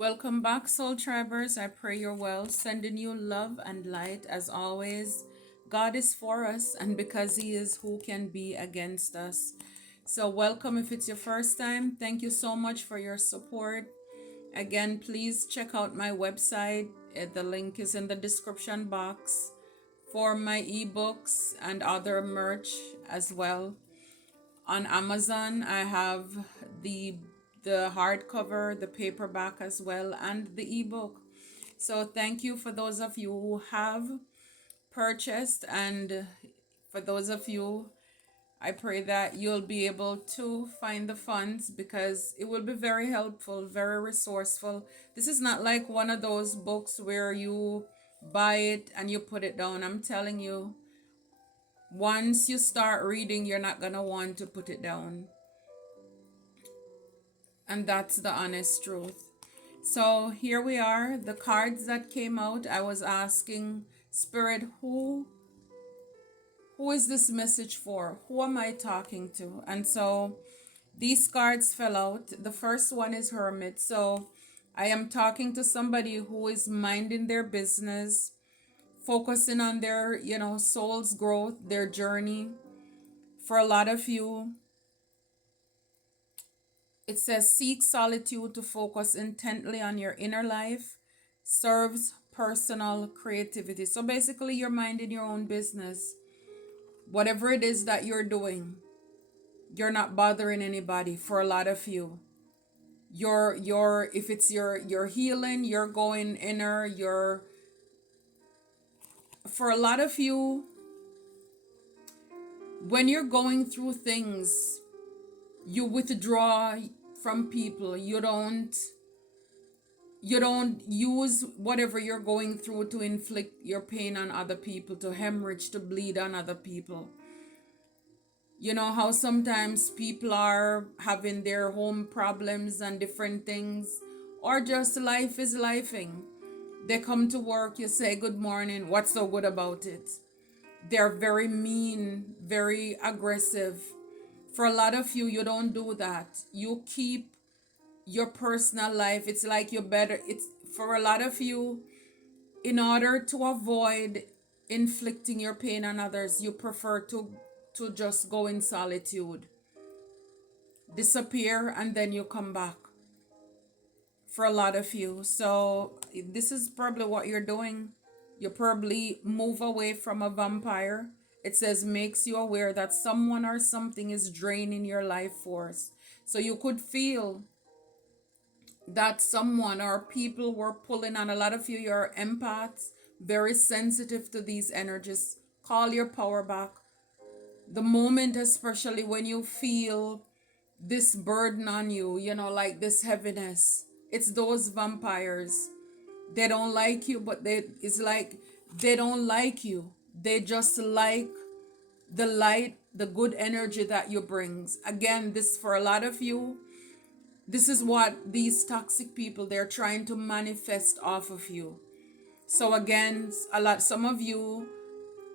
Welcome back, Soul Tribers. I pray you're well. Sending you love and light as always. God is for us, and because He is, who can be against us? So, welcome if it's your first time. Thank you so much for your support. Again, please check out my website. The link is in the description box for my ebooks and other merch as well. On Amazon, I have the the hardcover, the paperback as well, and the ebook. So thank you for those of you who have purchased, and for those of you, I pray that you'll be able to find the funds because it will be very helpful, very resourceful. This is not like one of those books where you buy it and you put it down. I'm telling you, once you start reading, you're not going to want to put it down. And that's the honest truth. So here we are, the cards that came out. I was asking Spirit, who is this message for? Who am I talking to? And so these cards fell out. The first one is Hermit. So I am talking to somebody who is minding their business, focusing on their, soul's growth, their journey. For a lot of you, it says seek solitude to focus intently on your inner life, serves personal creativity. So basically, you're minding your own business. Whatever it is that you're doing, you're not bothering anybody. For a lot of you, if it's your healing, you're going inner. For a lot of you, when you're going through things, you withdraw from people. You don't use whatever you're going through to inflict your pain on other people, to hemorrhage, to bleed on other people. You know how sometimes people are having their home problems and different things, or just life is lifing. They come to work, you say good morning, what's so good about it? They're very mean, very aggressive. For a lot of you, you don't do that. You keep your personal life. It's like you better, it's for a lot of you, in order to avoid inflicting your pain on others, you prefer to just go in solitude, disappear, and then you come back. For a lot of you, so this is probably what you're doing. You probably move away from a vampire. It says makes you aware that someone or something is draining your life force. So you could feel that someone or people were pulling on. A lot of you, you're empaths, very sensitive to these energies. Call your power back. The moment, especially when you feel this burden on you, like this heaviness, it's those vampires. They don't like you, but it's like they don't like you. They just like the light, the good energy that you brings. Again, this for a lot of you, this is what these toxic people, they're trying to manifest off of you. So again, some of you,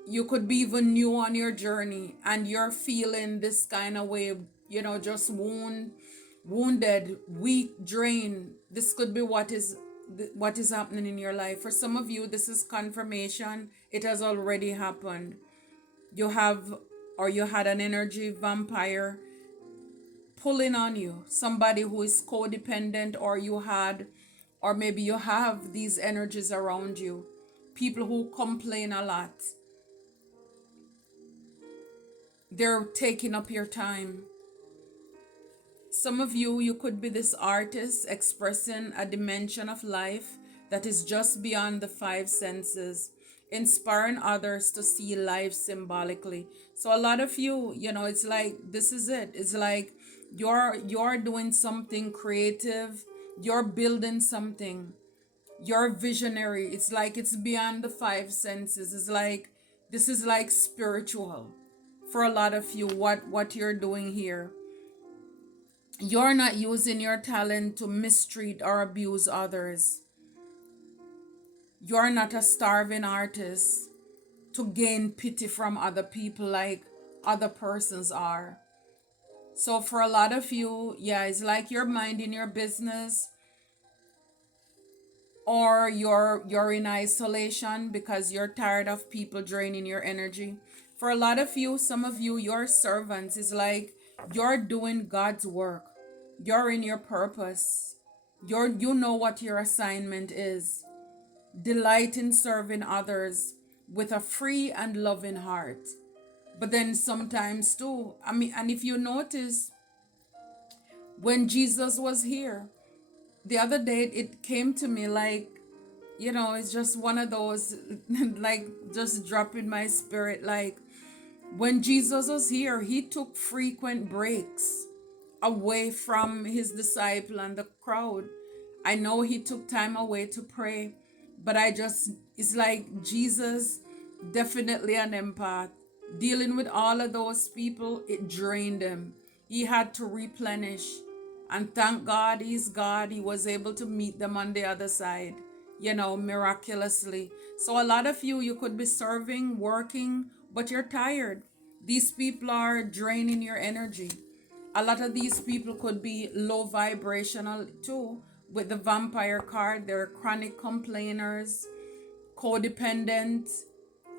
you could be even new on your journey and you're feeling this kind of way, just wounded, weak, drained. This could be what is happening in your life. For some of you, this is confirmation. It has already happened. You have, or you had an energy vampire pulling on you, somebody who is codependent, or maybe you have these energies around you, people who complain a lot. They're taking up your time. Some of you, you could be this artist expressing a dimension of life that is just beyond the five senses, inspiring others to see life symbolically. So a lot of you, it's like this is it. It's like you're doing something creative, you're building something, you're visionary. It's like it's beyond the five senses. It's like this is like spiritual. For a lot of you, what you're doing here, you're not using your talent to mistreat or abuse others. You're not a starving artist to gain pity from other people like other persons are. So for a lot of you, yeah, it's like you're minding your business. or you're in isolation because you're tired of people draining your energy. For a lot of you, some of you, your servants is like you're doing God's work. You're in your purpose. You know what your assignment is. Delight in serving others with a free and loving heart. But then sometimes too, I mean, and if you notice, when Jesus was here, the other day it came to me like, it's just one of those, like, just drop in my spirit. Like, when Jesus was here, he took frequent breaks away from his disciple and the crowd. I know he took time away to pray, but it's like Jesus, definitely an empath. Dealing with all of those people, it drained him. He had to replenish. And thank God he's God. He was able to meet them on the other side, miraculously. So a lot of you could be serving, working, but you're tired. These people are draining your energy. A lot of these people could be low vibrational too. With the vampire card, they're chronic complainers, codependent.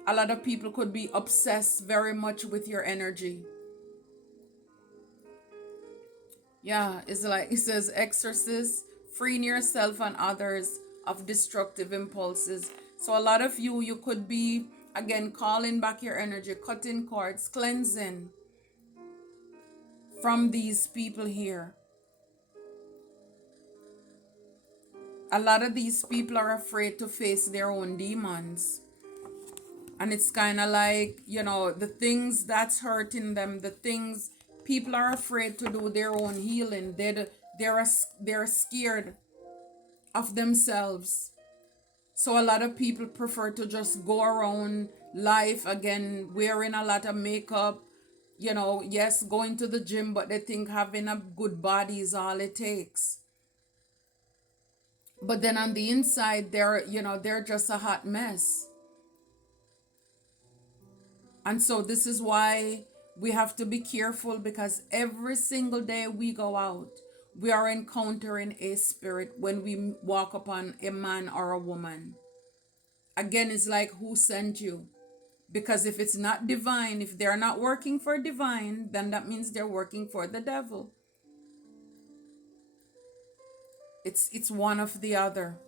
A lot of people could be obsessed very much with your energy. Yeah, it's like it says, exorcist, freeing yourself and others of destructive impulses. So a lot of you could be, again, calling back your energy, cutting cords, cleansing from these people here. A lot of these people are afraid to face their own demons. And it's kind of like, the things that's hurting them, the things people are afraid to do their own healing. They're scared of themselves. So a lot of people prefer to just go around life again, wearing a lot of makeup, yes, going to the gym, but they think having a good body is all it takes. But then on the inside, they're just a hot mess. And so this is why we have to be careful, because every single day we go out, we are encountering a spirit when we walk upon a man or a woman. Again, it's like, who sent you? Because if it's not divine, if they're not working for divine, then that means they're working for the devil. It's one of the other.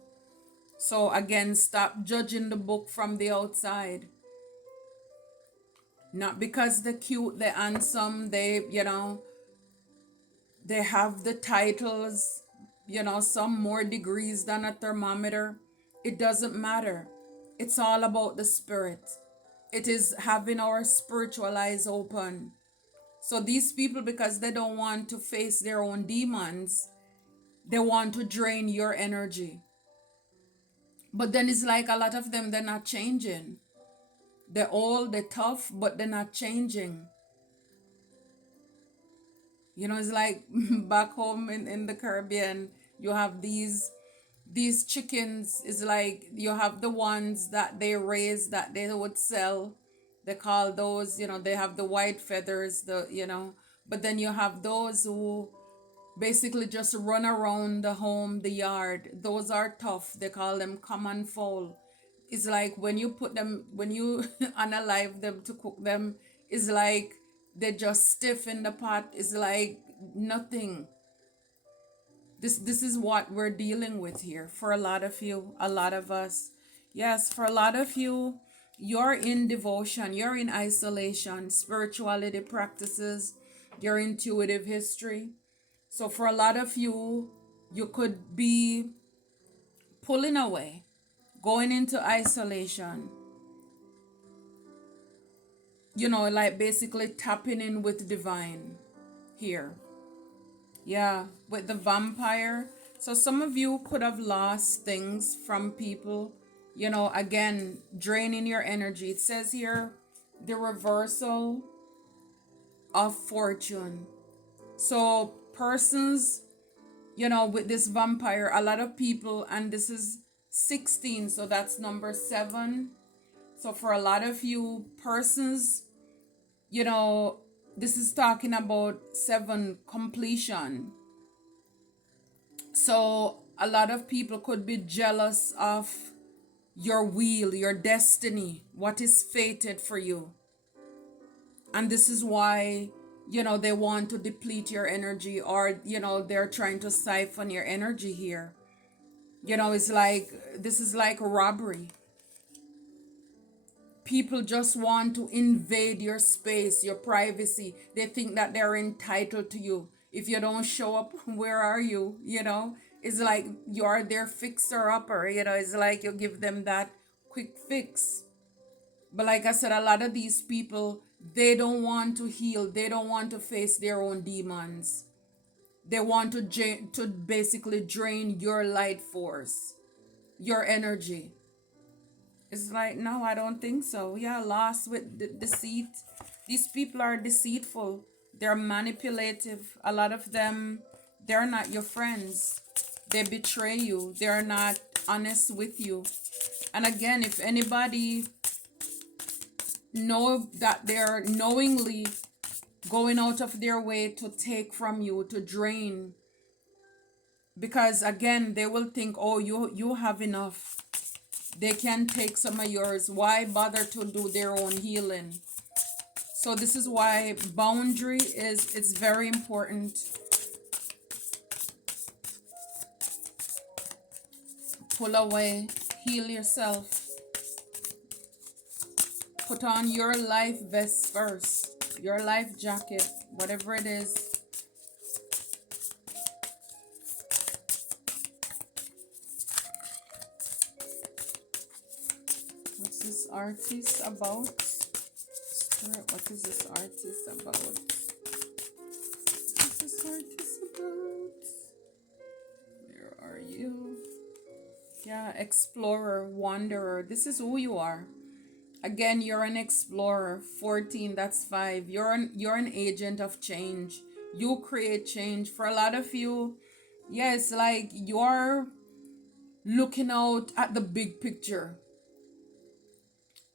So again, stop judging the book from the outside. Not because they're cute, they're handsome, they have the titles, some more degrees than a thermometer. It doesn't matter. It's all about the spirit. It is having our spiritual eyes open. So these people, because they don't want to face their own demons, they want to drain your energy. But then it's like a lot of them, they're not changing. They're old, they're tough, but they're not changing. It's like back home in the Caribbean, you have these chickens. Is like you have the ones that they raise that they would sell. They call those, they have the white feathers, but then you have those who basically just run around the home, the yard. Those are tough. They call them common fowl. It's like when you unalive them to cook them, it's like they just stiff in the pot. It's like nothing. This is what we're dealing with here for a lot of you, a lot of us. Yes, for a lot of you, you're in devotion, you're in isolation, spirituality practices, your intuitive history. So for a lot of you, you could be pulling away, going into isolation, like basically tapping in with divine here. Yeah, with the vampire. So some of you could have lost things from people, again, draining your energy. It says here, the reversal of fortune. So persons, with this vampire, a lot of people, and this is 16, so that's number 7. So for a lot of you persons, this is talking about 7 completion. So A lot of people could be jealous of your wheel, your destiny, what is fated for you. And this is why, they want to deplete your energy, or, they're trying to siphon your energy here. It's like, this is like a robbery. People just want to invade your space, your privacy. They think that they're entitled to you. If you don't show up, where are you? It's like you're their fixer upper. It's like you give them that quick fix. But like I said, a lot of these people, they don't want to heal. They don't want to face their own demons. They want to basically drain your light force, your energy. It's like, no, I don't think so. Yeah, lost with deceit. These people are deceitful. They're manipulative. A lot of them, they're not your friends. They betray you. They're not honest with you. And again, if anybody know that they're knowingly going out of their way to take from you, to drain, because again, they will think, oh, you have enough. They can take some of yours. Why bother to do their own healing? So this is why boundary it's very important. Pull away, heal yourself. Put on your life vest first, your life jacket, whatever it is. What's this artist about? Spirit, what is this artist about? What's this artist about? Where are you? Yeah, explorer, wanderer. This is who you are. Again, you're an explorer. 14, that's 5. You're an agent of change. You create change. For a lot of you, yes, like you're looking out at the big picture.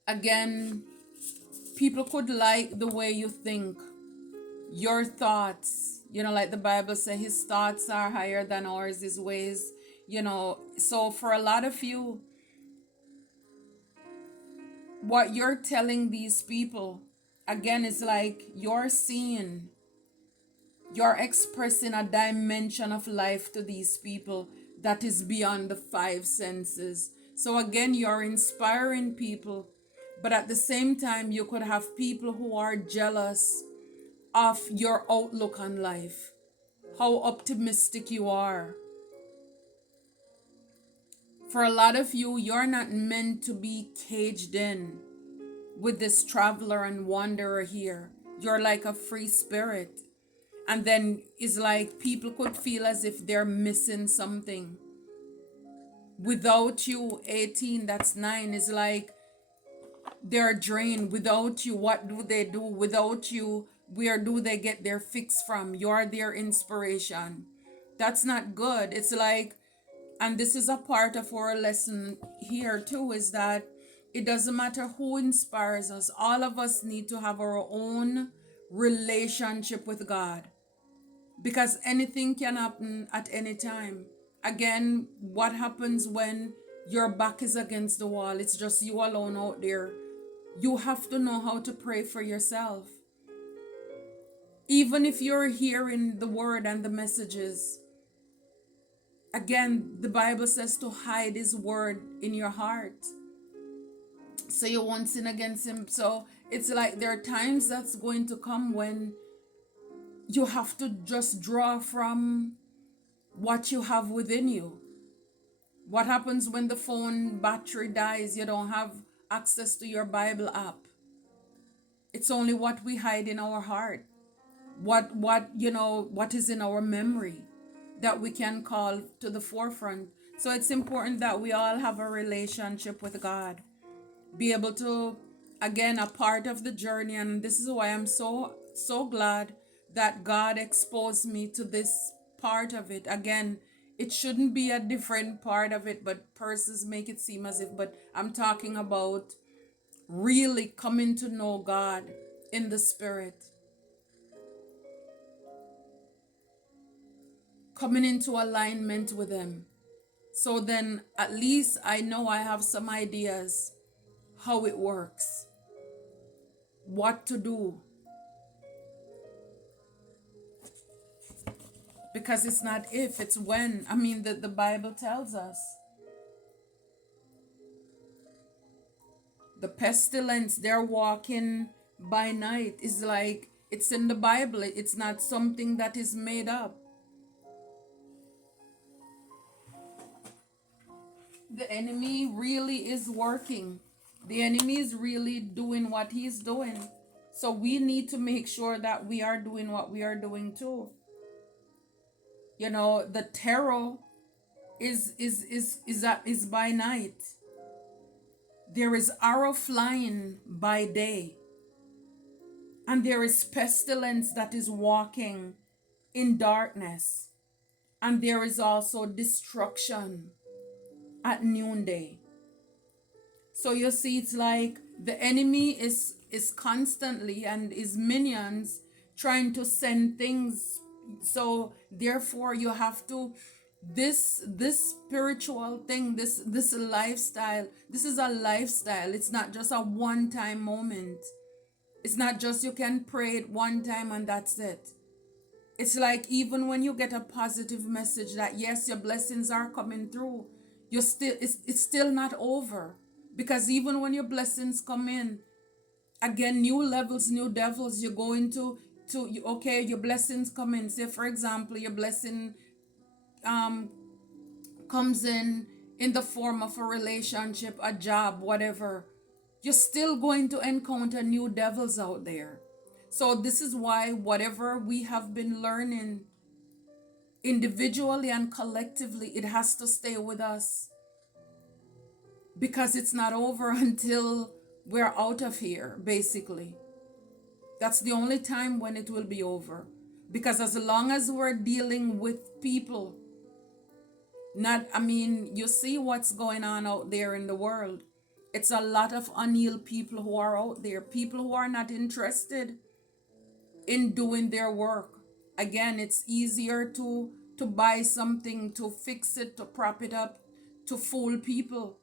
Again, people could like the way you think, your thoughts. Like the Bible says, his thoughts are higher than ours, his ways. So for a lot of you, what you're telling these people, again, is like you're expressing a dimension of life to these people that is beyond the 5 senses. So again, you're inspiring people, but at the same time, you could have people who are jealous of your outlook on life, how optimistic you are. For a lot of you, you're not meant to be caged in with this traveler and wanderer here. You're like a free spirit. And then it's like people could feel as if they're missing something. Without you, 18, that's 9, is like they're drained. Without you, what do they do? Without you, where do they get their fix from? You're their inspiration. That's not good. It's like, and this is a part of our lesson here too, is that it doesn't matter who inspires us. All of us need to have our own relationship with God, because anything can happen at any time. Again, what happens when your back is against the wall? It's just you alone out there. You have to know how to pray for yourself. Even if you're hearing the word and the messages, again, the Bible says to hide his word in your heart so you won't sin against him. So it's like there are times that's going to come when you have to just draw from what you have within you. What happens when the phone battery dies? You don't have access to your Bible app. It's only what we hide in our heart. What is in our memory that we can call to the forefront. So it's important that we all have a relationship with God. Be able to, again, a part of the journey, and this is why I'm so glad that God exposed me to this part of it. Again, it shouldn't be a different part of it, but persons make it seem as if, but I'm talking about really coming to know God in the spirit, coming into alignment with him. So then at least I know I have some ideas how it works, what to do, because it's not if, it's when. I mean, the Bible tells us the pestilence, they're walking by night, is like it's in the Bible. It's not something that is made up. The enemy really is working. The enemy is really doing what he's doing. So we need to make sure that we are doing what we are doing too. You know, the terror is by night. There is arrow flying by day. And there is pestilence that is walking in darkness. And there is also destruction at noonday. So you see, it's like the enemy is constantly, and his minions trying to send things. So therefore you have to, this spiritual thing, this lifestyle, this is a lifestyle. It's not just a one time moment. It's not just you can pray it one time and that's it. It's like even when you get a positive message that yes, your blessings are coming through, you're still, it's still not over. Because even when your blessings come in, again, new levels, new devils, you're going okay, your blessings come in. Say for example, your blessing um comes in the form of a relationship, a job, whatever. You're still going to encounter new devils out there. So this is why whatever we have been learning individually and collectively, it has to stay with us, because it's not over until we're out of here, basically. That's the only time when it will be over. Because as long as we're dealing with people, not, I mean, you see what's going on out there in the world. It's a lot of unhealed people who are out there, people who are not interested in doing their work. Again, it's easier to buy something, to fix it, to prop it up, to fool people.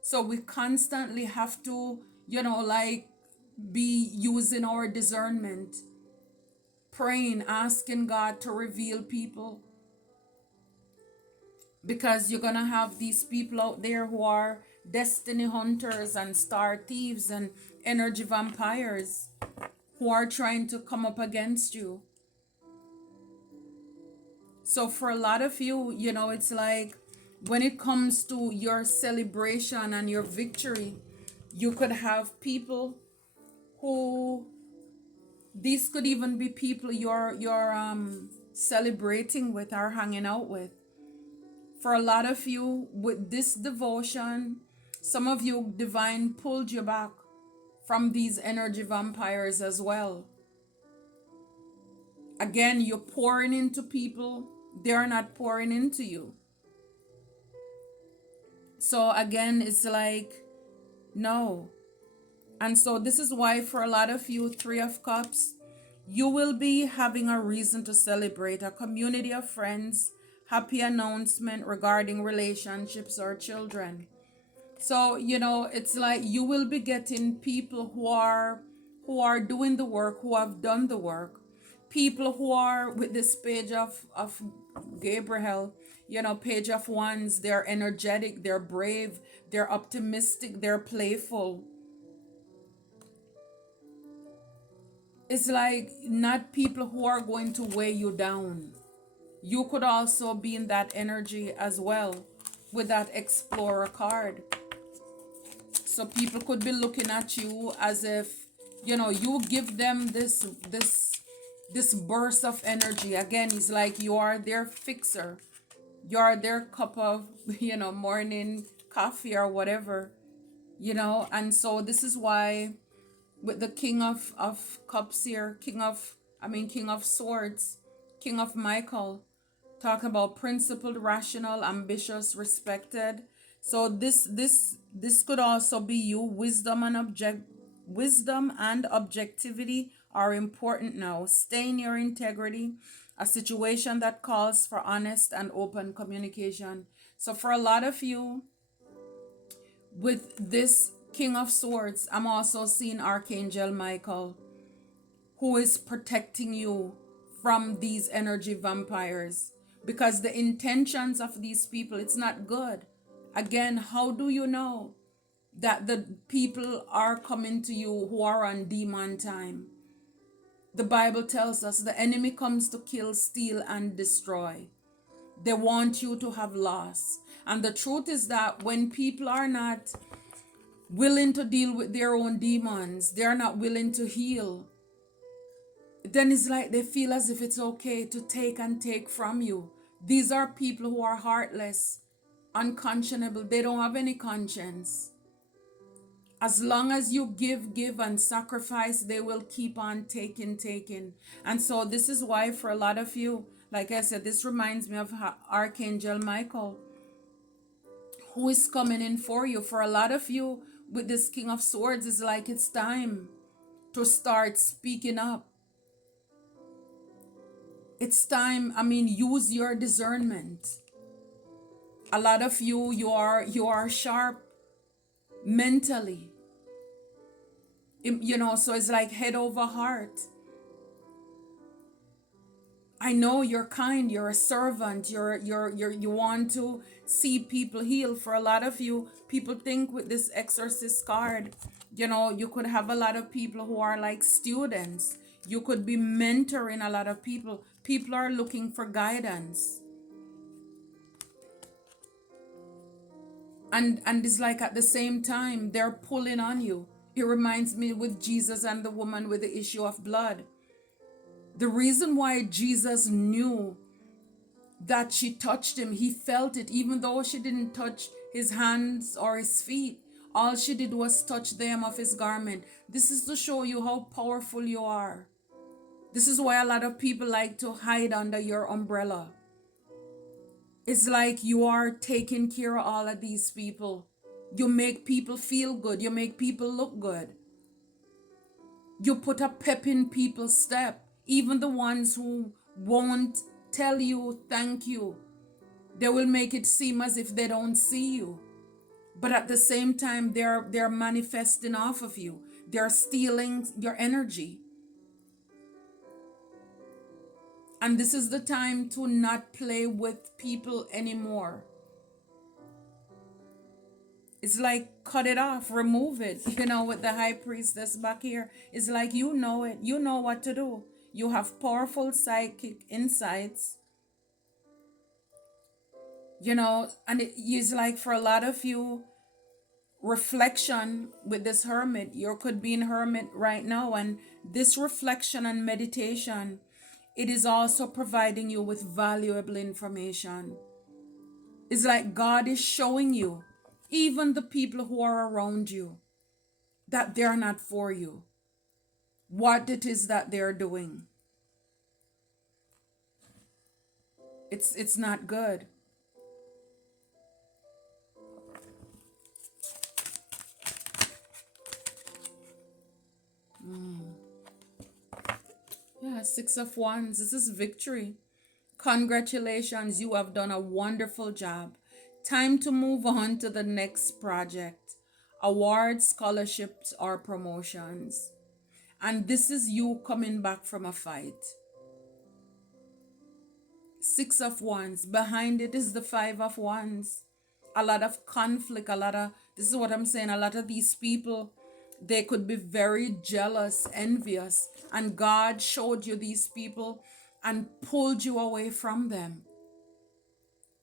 So we constantly have to, like, be using our discernment, praying, asking God to reveal people, because you're gonna have these people out there who are destiny hunters and star thieves and energy vampires who are trying to come up against you. So for a lot of you, it's like when it comes to your celebration and your victory, you could have people who, these could even be people you're celebrating with or hanging out with. For a lot of you, with this devotion, some of you, divine pulled you back from these energy vampires as well. Again, you're pouring into people, they're not pouring into you. So again, it's like, no. And so this is why for a lot of you, Three of Cups, you will be having a reason to celebrate, a community of friends, happy announcement regarding relationships or children. So, it's like you will be getting people who are doing the work, who have done the work. People who are with this page of Gabriel, page of wands, they're energetic, they're brave, they're optimistic, they're playful. It's like not people who are going to weigh you down. You could also be in that energy as well with that Explorer card. So people could be looking at you as if, you give them this burst of energy. Again, it's like you are their fixer. You are their cup of, morning coffee or whatever, and so this is why with the King of Cups here, King of Swords, King of Michael, talk about principled, rational, ambitious, respected. So this could also be you. Wisdom and objectivity are important now. Stay in your integrity. a situation that calls for honest and open communication. So for a lot of you, with this King of Swords, I'm also seeing Archangel Michael, who is protecting you from these energy vampires, because the intentions of these people, it's not good. Again, how do you know that the people are coming to you who are on demon time? The Bible tells us the enemy comes to kill, steal, and destroy. They want you to have loss. And the truth is that when people are not willing to deal with their own demons, they're not willing to heal, then it's like they feel as if it's okay to take and take from you. These are people who are heartless, unconscionable. They don't have any conscience. As long as you give, and sacrifice, they will keep on taking. And so this is why for a lot of you, like I said, this reminds me of Archangel Michael, who is coming in for you. For a lot of you, with this King of Swords, it's like it's time to start speaking up. It's time, use your discernment. A lot of you, you are sharp mentally. So it's like head over heart. I know you're kind, you're a servant, you want to see people heal. For a lot of you, people think with this exorcist card, you could have a lot of people who are like students. You could be mentoring a lot of people. People are looking for guidance. And it's like at the same time, they're pulling on you. It reminds me with Jesus and the woman with the issue of blood. The reason why Jesus knew that she touched him, he felt it, even though she didn't touch his hands or his feet. All she did was touch the hem of his garment. This is to show you how powerful you are. This is why a lot of people like to hide under your umbrella. It's like you are taking care of all of these people. You make people feel good. You make people look good. You put a pep in people's step. Even the ones who won't tell you thank you, they will make it seem as if they don't see you. But at the same time, they're manifesting off of you. They're stealing your energy. And this is the time to not play with people anymore. It's like cut it off, remove it. With the high priestess back here, it's like you know it. You know what to do. You have powerful psychic insights. And it is like for a lot of you, reflection with this hermit. You could be in hermit right now, and this reflection and meditation, it is also providing you with valuable information. It's like God is showing you, even the people who are around you, that they're not for you. What it is that they're doing. It's not good. Yeah, Six of Wands. This is victory. Congratulations, you have done a wonderful job. Time to move on to the next project. Awards, scholarships, or promotions. And this is you coming back from a fight. Six of Wands. Behind it is the Five of Wands. A lot of conflict, this is what I'm saying, a lot of these people, they could be very jealous, envious, and God showed you these people and pulled you away from them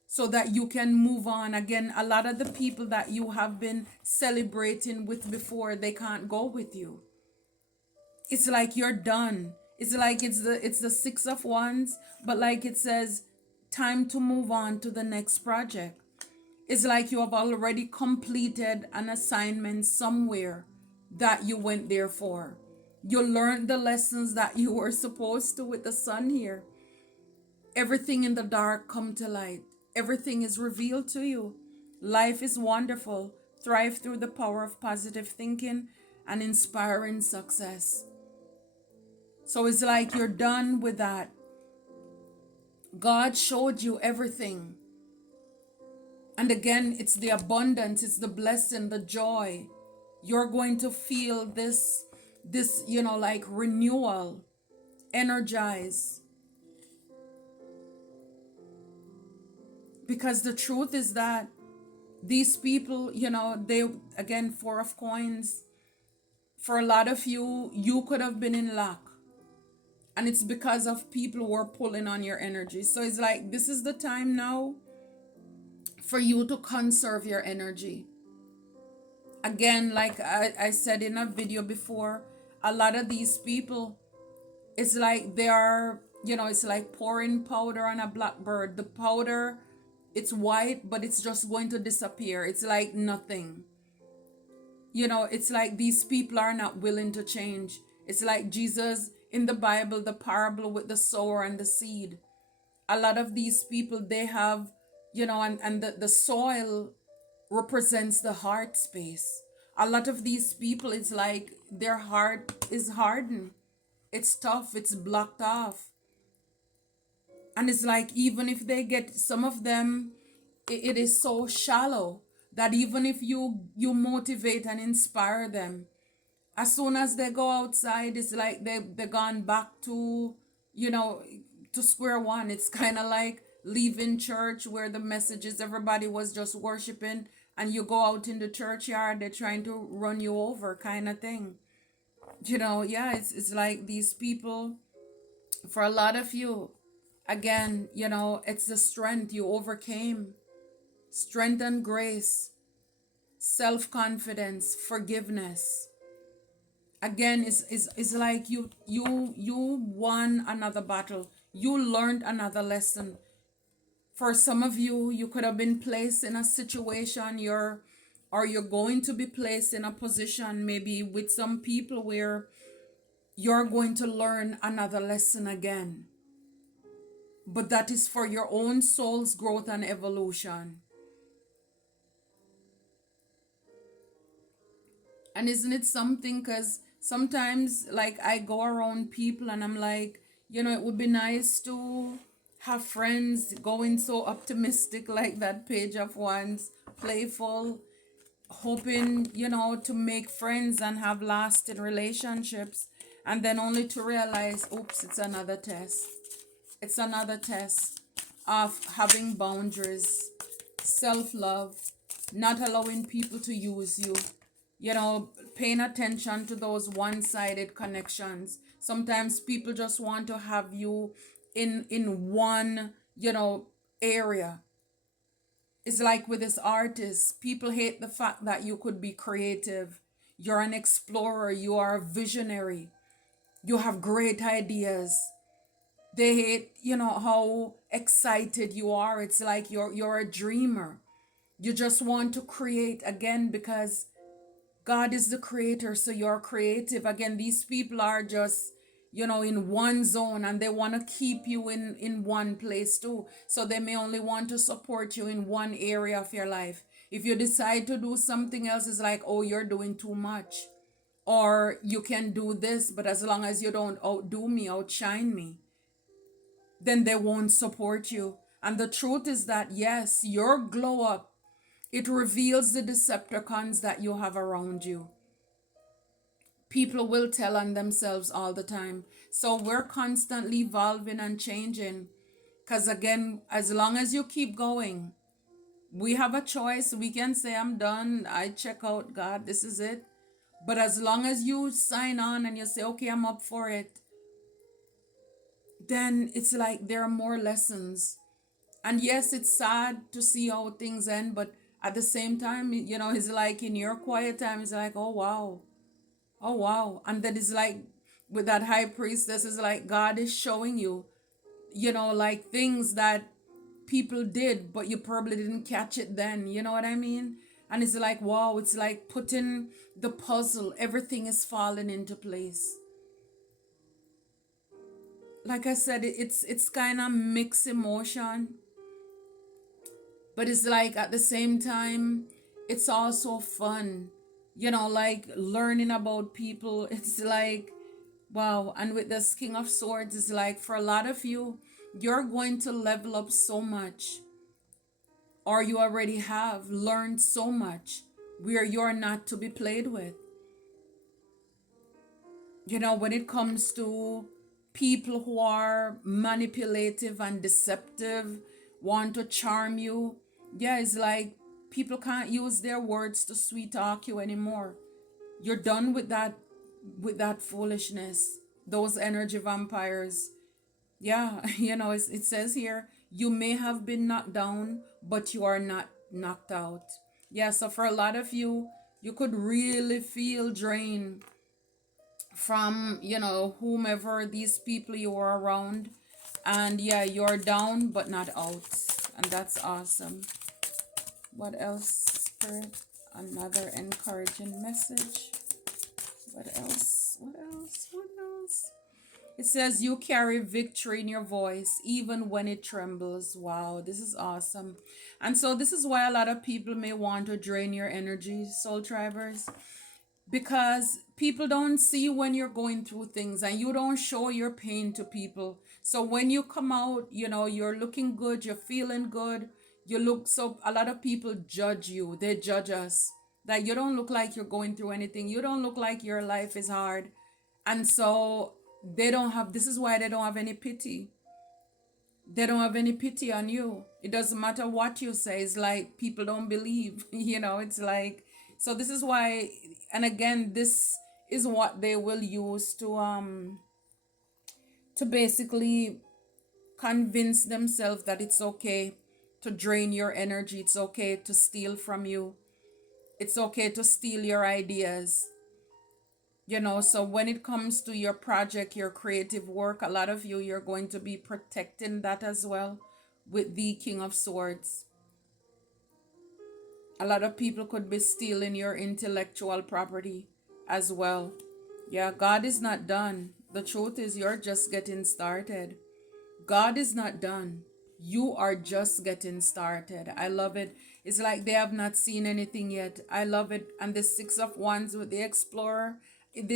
so that you can move on. Again, a lot of the people that you have been celebrating with before, they can't go with you. It's like you're done. It's like it's the Six of Wands, but like it says, time to move on to the next project. It's like you have already completed an assignment somewhere that you went there for. You learned the lessons that you were supposed to with the sun here. Everything in the dark come to light. Everything is revealed to you. Life is wonderful. Thrive through the power of positive thinking and inspiring success. So it's like you're done with that. God showed you everything. And again, it's the abundance, it's the blessing, the joy. You're going to feel this, like renewal, energize. Because the truth is that these people, they, again, four of coins, for a lot of you, you could have been in luck. And it's because of people who are pulling on your energy. So it's like, this is the time now for you to conserve your energy. Again, like I said in a video before, a lot of these people, it's like they are, it's like pouring powder on a blackbird. The powder, it's white, but it's just going to disappear. It's like nothing. It's like these people are not willing to change. It's like Jesus in the Bible, the parable with the sower and the seed. A lot of these people, they have, and the soil represents the heart space. A lot of these people, it's like their heart is hardened. It's tough, it's blocked off. And it's like, even if they get, some of them, it is so shallow that even if you motivate and inspire them, as soon as they go outside, it's like they've gone back to, you know to square one. It's kind of like leaving church where the message is everybody was just worshiping, and you go out in the churchyard, they're trying to run you over, kind of thing. Yeah, it's like these people, for a lot of you, again, it's the strength you overcame, strength and grace, self-confidence, forgiveness. Again, is like you won another battle, you learned another lesson. For some of you, you could have been placed in a situation, you're going to be placed in a position, maybe with some people, where you're going to learn another lesson again. But that is for your own soul's growth and evolution. And isn't it something? Because sometimes, like, I go around people and I'm like, it would be nice to have friends going so optimistic, like that page of one's, playful, hoping, to make friends and have lasting relationships. And then only to realize, oops, it's another test. It's another test of having boundaries, self love, not allowing people to use you, paying attention to those one sided connections. Sometimes people just want to have you in one, area. It's like with this artist, people hate the fact that you could be creative. You're an explorer, you are a visionary, you have great ideas. They hate, how excited you are. It's like you're a dreamer. You just want to create again, because God is the creator, so you're creative. Again, these people are just, in one zone, and they want to keep you in one place too. So they may only want to support you in one area of your life. If you decide to do something else, it's like, oh, you're doing too much. Or you can do this, but as long as you don't outdo me, outshine me, then they won't support you. And the truth is that, yes, your glow up, it reveals the Decepticons that you have around you. People will tell on themselves all the time. So we're constantly evolving and changing. Because again, as long as you keep going, we have a choice. We can say, I'm done. I check out, God, this is it. But as long as you sign on and you say, okay, I'm up for it, then it's like there are more lessons. And yes, it's sad to see how things end, but at the same time, it's like in your quiet time, it's like, oh wow, oh wow. And then it's like with that high priestess, is like God is showing you, like things that people did, but you probably didn't catch it then. You know what I mean? And it's like, wow, it's like putting the puzzle, everything is falling into place. Like I said, it's kind of mixed emotion, but it's like at the same time, it's also fun, like learning about people. It's like, wow. And with this King of Swords, it's like for a lot of you, You're going to level up so much, or you already have learned so much where you're not to be played with. When it comes to people who are manipulative and deceptive, want to charm you, yeah, it's like people can't use their words to sweet talk you anymore. You're done with that foolishness. Those energy vampires. Yeah, it says here, you may have been knocked down, but you are not knocked out. Yeah, so for a lot of you, you could really feel drained from, whomever these people you are around. And yeah, you're down, but not out. And that's awesome. What else, Spirit? Another encouraging message. What else? What else? What else? It says you carry victory in your voice even when it trembles. Wow, this is awesome. And so this is why a lot of people may want to drain your energy, soul tribers, because people don't see when you're going through things and you don't show your pain to people. So when you come out, you're looking good, you're feeling good, you look so a lot of people judge you. They judge us that you don't look like you're going through anything. You don't look like your life is hard. And so they don't have this is why they don't have any pity. They don't have any pity on you. It doesn't matter what you say. It's like people don't believe. It's like, so this is why, and again, this is what they will use to basically convince themselves that it's okay to drain your energy. It's okay to steal from you. It's okay to steal your ideas. So when it comes to your project, your creative work, a lot of you, you're going to be protecting that as well with the King of Swords. A lot of people could be stealing your intellectual property as well. Yeah, God is not done. The truth is, you're just getting started. God is not done. You are just getting started. I love it. It's like they have not seen anything yet. I love it. And the Six of Wands with the Explorer. Again,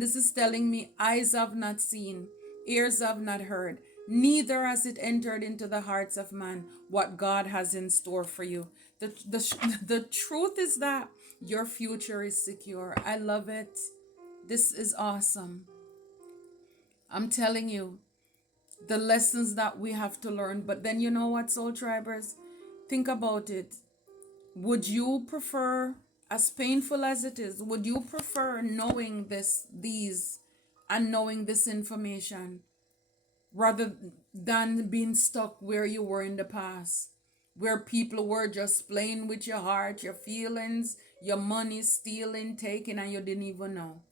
this is telling me eyes have not seen, ears have not heard, neither has it entered into the hearts of man what God has in store for you. The truth is that your future is secure. I love it. This is awesome. I'm telling you, the lessons that we have to learn. But then you know what, soul tribers? Think about it. Would you prefer, as painful as it is, would you prefer knowing these and knowing this information rather than being stuck where you were in the past, where people were just playing with your heart, your feelings, your money, stealing, taking, and you didn't even know?